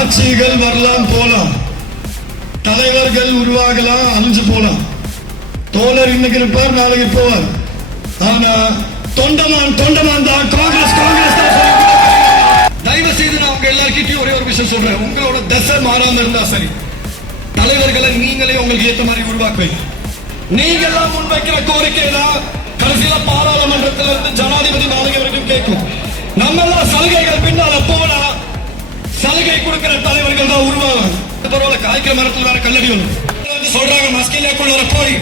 ஆட்சிகள் வரலாம் போலாம், தலைவர்கள் உருவாகலாம், அழிஞ்சு போலாம். தோழர் இன்னைக்கு இருப்பார், நாளைக்கு போவார். ஆனா தொண்டமான் தான் காங்கிரஸ் தான். தயவு செய்து நான் உங்க எல்லார்கிட்டயும் ஒரே ஒரு விஷயம் சொல்றேன். உங்களோட தசை மாறாம இருந்தா சரி. தலைவர்களை நீங்களே உங்களுக்கு ஏற்ற மாதிரி உருவாக்குவீங்க. நீங்க எல்லாம் முன்வைக்கிற கோரிக்கை தான் கடைசியில பாராளுமன்றத்தில் இருந்து ஜனாதிபதி மாளிகை வரைக்கும் கேட்கும். நம்ம எல்லாம் சலுகைகள் பின்னால போனா சலுகை கொடுக்கிற தலைவர்கள் தான் உருவாகும். பரவாயில்ல, காய்க்கிற மரத்தில் வேற கல்லடி ஒன்று சொல்றாங்க. மஸ்கிலியாக்குள்ள போய்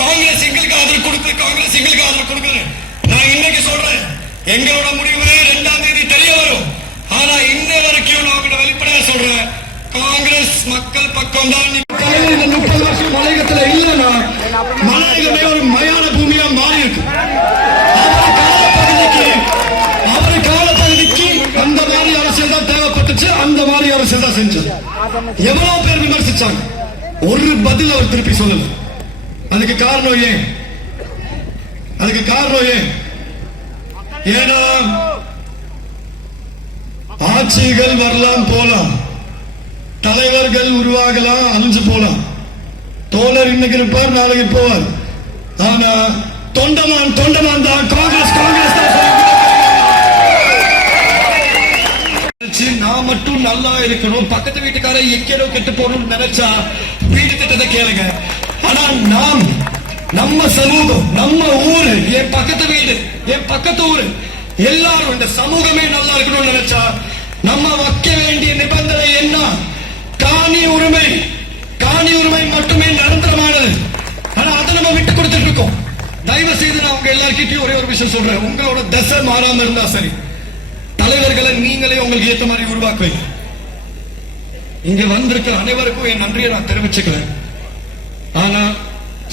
காங்கிரஸ் எங்களுக்கு ஆதரவு கொடுக்குது, காங்கிரஸ் எங்களுக்கு ஆதரவு கொடுக்குது. நான் இன்னைக்கு சொல்றேன், எங்களோட முடிவு 2ஆம் தேதி தெரிய வரும். ஆனா இன்ன வரைக்கும் நான் வெளிப்படையா சொல்றேன், காங்கிரஸ் மக்கள் பக்கம் தான். 30 வருஷம் மலையகத்துல இல்லைன்னா மலையகமே ஒரு மயான பூமியா மாறி இருக்கு. அவர் காலப்பகுதிக்கு அந்த மாதிரி அரசியல் தான் தேவைப்பட்டுச்சு, அந்த மாதிரி அரசியல் தான் செஞ்சது. எவ்வளவு பேர் விமர்சிச்சாங்க, ஒரு பதில் அவர் திருப்பி சொல்லல. அதுக்கு காரணம் ஏன்? ஏன்னா ஆட்சிகள் வரலாம் போலாம், தலைவர்கள் உருவாகலாம், அழிஞ்சு போலாம். தோழர் இன்னைக்கு இருப்பார், நாளைக்கு போவார். ஆனா தொண்டமான் தான் காங்கிரஸ் தான். நான் மட்டும் நல்லா இருக்கணும், பக்கத்து வீட்டுக்கார எக்கேடோ கெட்டு போகணும்னு நினைச்சா வீடு திட்டத்தை கேளுங்க. ஆனா நாம், நம்ம சமூகம், நம்ம ஊரு, என் பக்கத்து வீடு, என் பக்கத்து ஊரு, எல்லாரும் இந்த சமூகமே நல்லா இருக்கணும்னு நினைச்சா நம்ம வைக்க வேண்டிய நிபந்தனை என்ன? காணி உரிமை மட்டுமே நிரந்தரமானது. ஆனா அதை நம்ம விட்டு கொடுத்துட்டு இருக்கோம். தயவு செய்து நான் உங்க எல்லார்கிட்டயும் ஒரே ஒரு விஷயம் சொல்றேன். உங்களோட தசை மாறாம இருந்தா சரி. தலைவர்களை நீங்களே உங்களுக்கு ஏற்ற மாதிரி உருவாக்குவீங்க. இங்க வந்திருக்கிற அனைவருக்கும் என் நன்றியை நான் தெரிவிச்சுக்கிறேன். ஆனா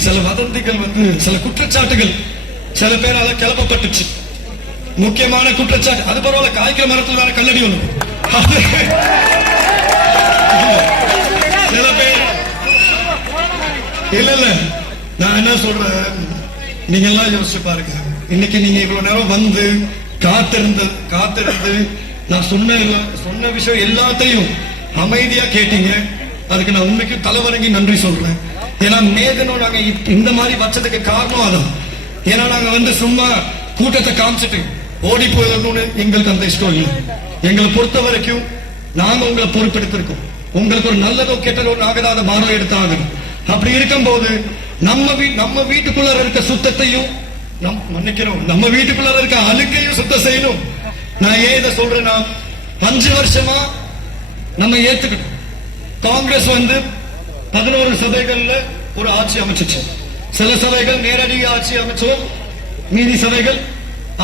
சில வதந்திகள் சில குற்றச்சாட்டுகள் சில பேரால கிளப்பப்பட்டுச்சு. முக்கியமான குற்றச்சாட்டு, அது பரவாயில்ல, காய்க்கிற மரத்தில் வேற கல்லடி ஒண்ணு. சில பேர் இல்ல நான் என்ன சொல்றேன், நீங்க எல்லாம் யோசிச்சு பாருங்க. இன்னைக்கு நீங்க இவ்வளவு நேரம் வந்து காத்திருந்து நான் சொன்ன விஷயம் எல்லாத்தையும் அமைதியா கேட்டீங்க. அதுக்கு நான் உண்மைக்கு தலைவணங்கி நன்றி சொல்றேன். ஏன்னா மேதனும் நாங்க இந்த மாதிரி வச்சதுக்கு காரணம் அதான். ஏன்னா நாங்க சும்மா கூட்டத்தை காமிச்சிட்டு ஓடி போயிடணும்னு எங்களுக்கு அந்த இஷ்டம் இல்லை. எங்களை பொறுத்த வரைக்கும் நாங்க உங்களை பொறுப்பெடுத்திருக்கோம். உங்களுக்கு ஒரு நல்லதோ கெட்டதோ நாங்க தான் அதை பாரம் எடுத்தாகணும். அப்படி இருக்கும் போது நம்ம வீட்டுக்குள்ள இருக்க சுத்தத்தையும் மன்னிக்கிறோம், நம்ம வீட்டுக்குள்ள இருக்க அழுக்கையும் சுத்தம் செய்யணும். நான் ஏன் இதை சொல்றேன்னா, 5 வருஷமா நம்ம ஏத்துக்கணும். காங்கிரஸ் 11 சபைகள்ல ஒரு ஆட்சி அமைச்சிச்சு. சில சபைகள் நேரடி ஆட்சி அமைச்சோம், மீதி சபைகள்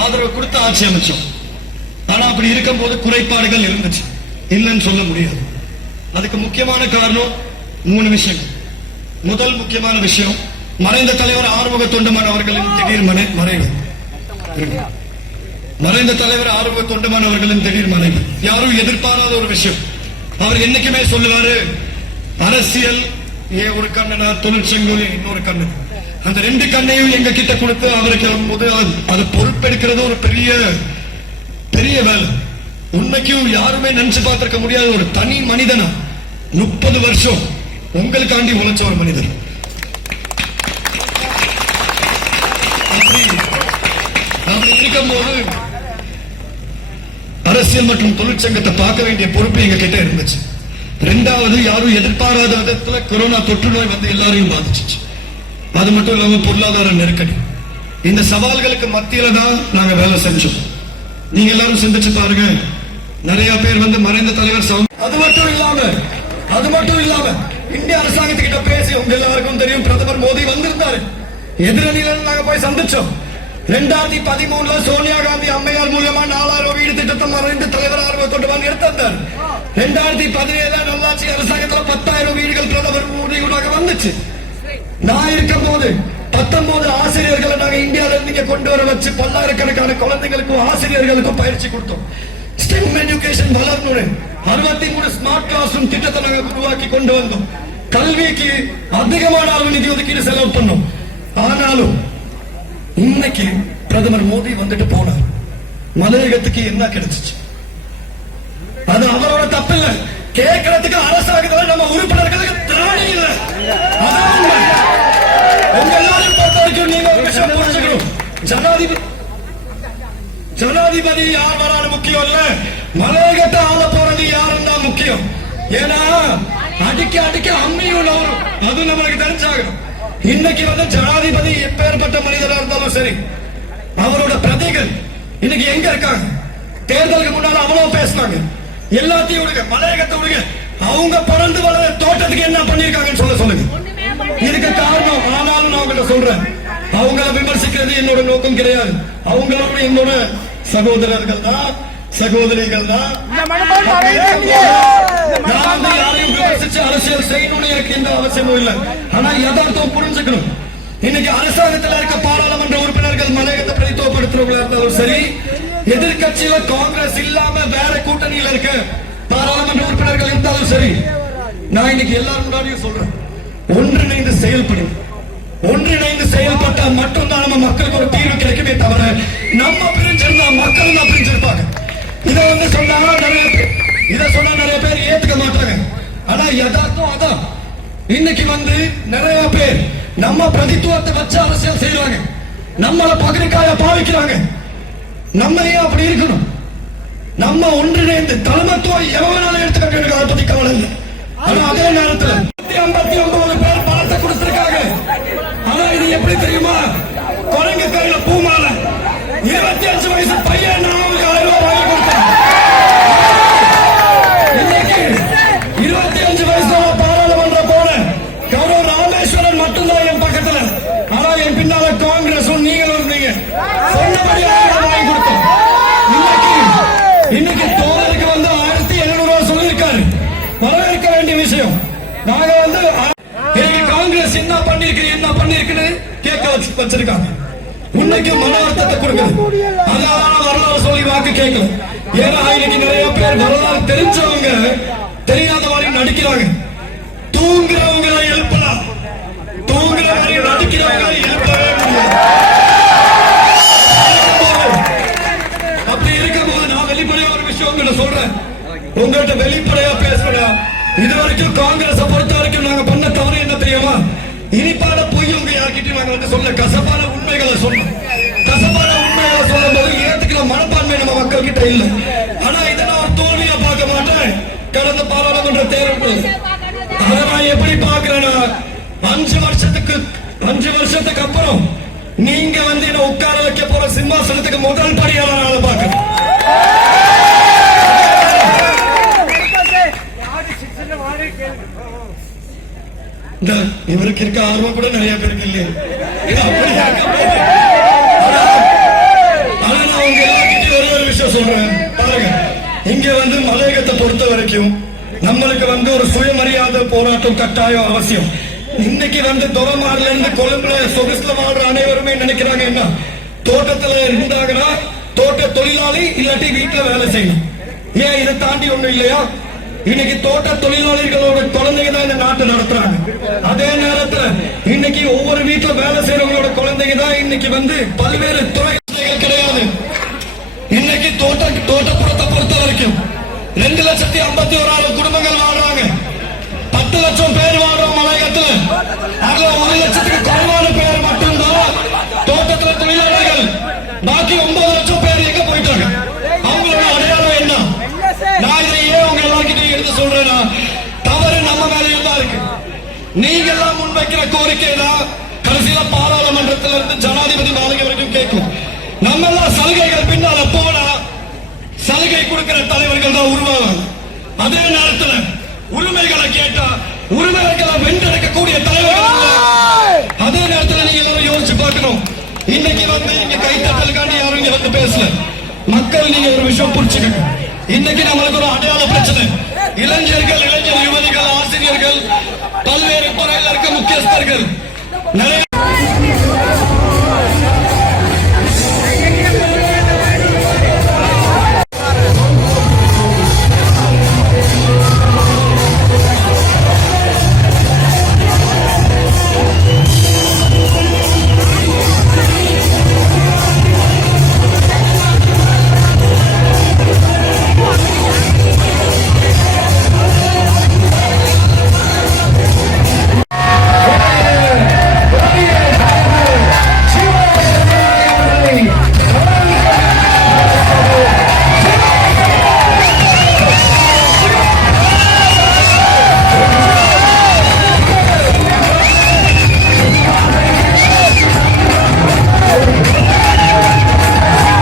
ஆதரவு கொடுத்து ஆட்சி அமைச்சோம். ஆனா அப்படி இருக்கும் போது குறைபாடுகள் இருந்துச்சு, இல்லைன்னு சொல்ல முடியாது. அதுக்கு முக்கியமான காரணம் 3 விஷயங்கள். முதல் முக்கியமான விஷயம், மறைந்த தலைவர் ஆறுமுக தொண்டமான் அவர்களின் திடீர் மறைவு. மறைந்த தலைவர் ஆறுமுக தொண்டமான் அவர்களின் திடீர் மறைவு யாரும் எதிர்பாராத ஒரு விஷயம். அவர் என்னைக்குமே சொல்லுவாரு, அரசியல் ஒரு கண்ணனா, தொழிற்சங்கம் இன்னொரு கண்ணு. அந்த 2 கண்ணையும் எங்க கிட்ட கொடுத்து அவருக்கு அதை பொறுப்பெடுக்கிறது ஒரு பெரிய பெரிய வேலை. உண்மைக்கும் யாருமே நினைச்சு பார்த்திருக்க முடியாத ஒரு தனி மனிதனா 30 வருஷம் உங்களுக்காண்டி உழைச்ச ஒரு மனிதர். அப்படி இருக்கும்போது அரசியல் மற்றும் தொழிற்சங்கத்தை பார்க்க வேண்டிய பொறுப்பு எங்க கிட்ட இருந்துச்சு. 2வது, யாரும் எதிர்பாராத விதத்துல கொரோனா தொற்று நோய் எல்லாரையும் பாதிச்சிச்சு. அது மட்டும் இல்லாம பொருளாதார நெருக்கடி. இந்த சவால்களுக்கு மத்தியில தான் நாங்க வேலை செஞ்சோம். நீங்க எல்லாரும் சிந்திச்சு பாருங்க. நிறைய பேர் மறைந்த தலைவர் அது மட்டும் இல்லாம இந்திய அரசாங்கத்துக்கிட்ட பேசி, உங்க எல்லாருக்கும் தெரியும், பிரதமர் மோடி வந்திருந்தாரு. எதிரணியில நாங்க போய் சந்திச்சோம். 2013 சோனியா காந்தி அம்மையார் மூலமா 4000 வீடு திட்டத்தை மறைந்த தலைவர் ஆர்வ தொண்டமான் எடுத்தார். 2017 நல்லாட்சி அரசாங்கத்துல 10,000 வீடுகள் பிரதமர் மோடியூடாக வந்துச்சு. நான் இருக்கும் போது 19 ஆசிரியர்களை நாங்க இந்தியாவில இருந்து கொண்டு வர வச்சு பல்லாயிரக்கணக்கான குழந்தைகளுக்கும் ஆசிரியர்களுக்கும் பயிற்சி கொடுத்தோம். ஸ்டெம் எஜுகேஷன் வளரணும். 63 ஸ்மார்ட் கிளாஸ் ரூம் திட்டத்தை நாங்க உருவாக்கி கொண்டு வந்தோம். கல்விக்கு அதிகமான அளவு நிதி ஒதுக்கீடு செலவு பண்ணோம். ஆனாலும் இன்னைக்கு பிரதமர் மோடி வந்துட்டு போனார். மலையகத்துக்கு என்ன கிடைச்சிச்சு? அது அவரோட தப்பு இல்ல. கேட்கறதுக்கு அரசாங்கத்தில் நம்ம உறுப்பினர்களுக்கு திராணி இல்லை. அதான் உண்மை. உங்க எல்லாரும் பொறுத்த வரைக்கும் நீங்க ஒரு விஷயம் புரிஞ்சுக்கணும். ஜனாதிபதி யார் வராது முக்கியம் இல்ல, மலையகத்தை ஆள போறது யாருன்னு தான் முக்கியம். ஏன்னா அடிக்க அடிக்க அம்மியும் நவரும், அது நம்மளுக்கு தெரிஞ்சாகணும். இன்னைக்கு வந்து ஜனாதிபதி எப்பேற்பட்ட மனிதராக இருந்தாலும் சரி, அவரோட பிரதிகள் இன்னைக்கு எங்க இருக்காங்க? தேர்தலுக்கு முன்னால அவ்வளவு பேசினாங்க. எல்லாத்தையும் விடுங்க, மலையகத்தை விடுங்க, அவங்க பறந்து வளர தோட்டத்துக்கு என்ன பண்ணிருக்காங்கன்னு சொல்லுங்க. இதுக்கு காரணம் ஆனாலும் நான் உங்கள்கிட்ட சொல்றேன், அவங்கள விமர்சிக்கிறது என்னோட நோக்கம் கிடையாது. அவங்களோட என்னோட சகோதரர்கள் தான், சகோதரிகள் தான். யாரையும் விமர்சிச்சு அரசியல் செய்யணும்னு எனக்கு எந்த அவசியமும் இல்லை. ஆனா யதார்த்தம் புரிஞ்சுக்கணும். இன்னைக்கு அரசாங்கத்தில் இருக்க பாராளுமன்ற உறுப்பினர்கள் மலையகத்தை பிரதித்துவப்படுத்துறவங்களா இருந்தாலும் சரி, எதிர்கட்சியில காங்கிரஸ் இல்லாம வேற கூட்டணியில இருக்க பாராளுமன்ற உறுப்பினர்கள் இருந்தாலும் சரி, நான் இன்னைக்கு எல்லாரும் முன்னாடியும் சொல்றேன், ஒன்றிணைந்து செயல்படும். ஒன்றிணைந்து செயல்பட்டா மட்டும்தான் நம்ம மக்களுக்கு ஒரு தீர்வு கிடைக்குமே தவிர, நம்ம பிரிஞ்சிருந்தா மக்கள் தான் பிரிஞ்சிருப்பாங்க. இதை வந்து சொன்னா நிறைய பேர் ஏத்துக்க மாட்டாங்க. ஆனா யதார்த்தம் அதான். இன்னைக்கு வந்து நிறைய பேர் நம்ம பிரதித்துவத்தை வச்சு அரசியல் செய்யறாங்க, நம்மள பகடிக்காய பாவிக்கிறாங்க. நம்ம ஏன் அப்படி இருக்கணும்? நம்ம ஒன்றிணைந்து தலைமத்துவம் எவனால எடுத்துக்கிட்டு எனக்கு அதை பத்தி கவலை இல்லை. ஆனா அதே நேரத்தில் 59 பேர் பணத்தை கொடுத்திருக்காங்க. ஆனா இது எப்படி தெரியுமா? குரங்கு கையில பூமால 25 வயசு பையன் நான் அவங்களுக்கு 1000 ரூபாய் வாங்கி கொடுத்தேன். இன்னைக்கு 25 வயசுல பாராளுமன்ற போன கௌரவ ராமேஸ்வரன் மட்டும்தான் என் பக்கத்துல. ஆனா என் பின்னால காங்கிரஸும் நீங்களும் இருந்தீங்க. சொன்னபடி வாங்கி கொடுத்தோம். இன்னைக்கு தோழருக்கு வந்து 1700 ரூபாய் சொல்லியிருக்காரு. வரவேற்க வேண்டிய விஷயம். நாங்க வந்து காங்கிரஸ் என்ன பண்ணிருக்குன்னு கேட்க வச்சிருக்காங்க. உன்னைக்கு மன அர்த்தத்தை கொடுக்குது. அதனால வரலாறு சொல்லி வாக்கு கேட்கல. ஏன்னா இன்னைக்கு நிறைய பேர் வரலாறு தெரிஞ்சவங்க தெரியாத மாதிரி நடிக்கிறாங்க. தூங்குறவங்களை எழுப்பலாம், தூங்குற மாதிரி நடிக்கிறவங்க எழுப்பவே முடியாது. அப்படி இருக்கும்போது நான் வெளிப்படையா ஒரு விஷயம் உங்கள்கிட்ட சொல்றேன், உங்கள்கிட்ட வெளிப்படையா பேசுறேன். இதுவரைக்கும் காங்கிரஸ் பொறுத்த வரைக்கும் நாங்க பண்ண தவறு என்ன தெரியுமா? இனிப்பான பொய் உங்க யார்கிட்டயும் நாங்க வந்து சொல்ல, கசப்பான உண்மைகளை சொல்லணும். கசப்பான உண்மைகளை சொல்லும் போது ஏத்துக்கிற மனப்பான்மை நம்ம மக்கள் கிட்ட இல்ல. ஆனா இதை நான் ஒரு தோல்வியா பார்க்க மாட்டேன். கடந்த பாராளுமன்ற தேர்தல் அதை நான் எப்படி பாக்குறேன்னா, 5 வருஷத்துக்கு அப்புறம் நீங்க வந்து என்ன உட்கார வைக்க போற சிம்மாசனத்துக்கு முதல் படியாளர் நான் பாக்குறேன். இவருக்கு இருக்க ஆர்வம் கூட நிறைய பேருக்கு இல்லையா? ஆனா நான் உங்க எல்லாருக்கிட்டையும் ஒரே ஒரு விஷயம் சொல்றேன் பாருங்க. இங்க வந்து மலையகத்தை பொறுத்த வரைக்கும் நம்மளுக்கு வந்து ஒரு சுயமரியாதை போராட்டம் கட்டாயம் அவசியம். இன்னைக்கு வந்து தொரமாறுல இருந்து கொழும்புல சொகுசுல வாழ்ற அனைவருமே நினைக்கிறாங்க என்ன, தோட்டத்துல இருந்தாங்கன்னா தோட்ட தொழிலாளி இல்லாட்டி வீட்டுல வேலை செய்யணும். ஏன் இதை தாண்டி ஒண்ணும் இல்லையா? இன்னைக்கு தோட்ட தொழிலாளிகளோட குழந்தைங்க தான் இந்த நாட்டை நடத்துறாங்க. அதே நேரத்தில் இன்னைக்கு ஒவ்வொரு வீட்டுல வேலை செய்யறவங்களோட குழந்தைங்க தான் இன்னைக்கு வந்து பல்வேறு துறைகள் கிடையாது. இன்னைக்கு தோட்டப்புறத்தை பொறுத்த வரைக்கும் 2,51,000 குடும்பங்கள் வாழ்றாங்க. 10 லட்சம் பேர் வாழ்றோம் மலையகத்துல. அதுல 1 லட்சத்துக்கு குறைவான பேர் மட்டும்தான் தோட்டத்துல தொழிலாளர்கள். பாக்கி 9 லட்சம் பேர் எங்க போயிட்டாங்க? அவங்களோட அடையாளம் என்ன? நான் இதை ஏன் உங்க எல்லாருக்கிட்டையும் எடுத்து சொல்றேன்னா, தவறு நம்ம மேலையும் தான் இருக்கு. நீங்க எல்லாம் முன்வைக்கிற கோரிக்கை தான் கடைசியில பாராளுமன்றத்தில் இருந்து ஜனாதிபதி மாளிகை வரைக்கும் கேட்கும். நம்ம எல்லாம் சலுகைகள் பின்னால போனா சலுகை கொடுக்கிற தலைவர்கள் தான் உருவாவாங்க. அதே நேரத்தில் உரிமைகளை கேட்டா உரிமைகளை வென்றெடுக்கக்கூடிய தலைவர்கள். அதே நேரத்தில் நீங்க எல்லாரும் யோசிச்சு பார்க்கணும். இன்னைக்கு வந்து இங்க கைத்தட்டலுக்காண்டி யாரும் இங்க வந்து பேசல. மக்கள் நீங்க ஒரு விஷயம் புரிச்சுக்கணும். இன்னைக்கு நம்மளுக்கு ஒரு அடையாள பிரச்சனை. இளைஞர் யுவதிகள், ஆசிரியர்கள், பல்வேறு துறையில் இருக்க முக்கியஸ்தர்கள், நிறைய